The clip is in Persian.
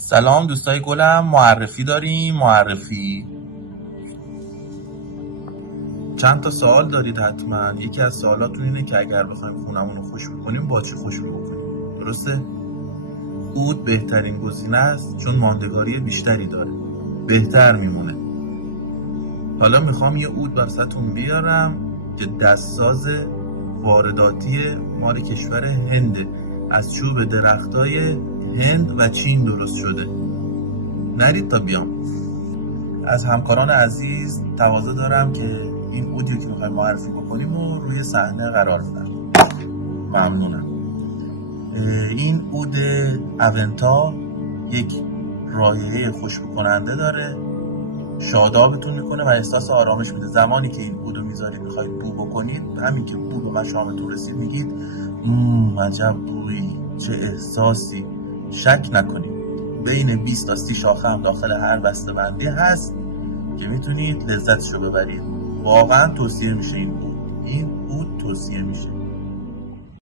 سلام دوستای گلم، معرفی داریم. چند تا سوال دارید حتما. یکی از سوالاتون اینه که اگر بخوایم خونمون رو خوشبو کنیم با چی خوشبو بکنیم؟ درسته؟ عود بهترین گزینه است چون ماندگاری بیشتری داره، بهتر میمونه. حالا میخوام یه عود واسهتون بیارم که دستساز وارداتی مال کشور هنده، از چوب درختای هند و چین درست شده. نرید تا بیام. از همکاران عزیز تقاضا دارم که این عودی که میخوایم معرفی بکنیم و روی صحنه قرار بدم. ممنونم. این عود اونتا یک رایحه خوشبو کننده داره، شادابتون میکنه و احساس آرامش میده. زمانی که این عودو میذارید میخواید بو بکنید، همین که بو به مشامتون رسید میگید عجب بویی، چه احساسی. شک نکنید بین 20 تا 30 شاخه هم داخل هر بسته بندی هست که میتونید لذتشو ببرید. واقعا توصیه میشه این عود توصیه میشه.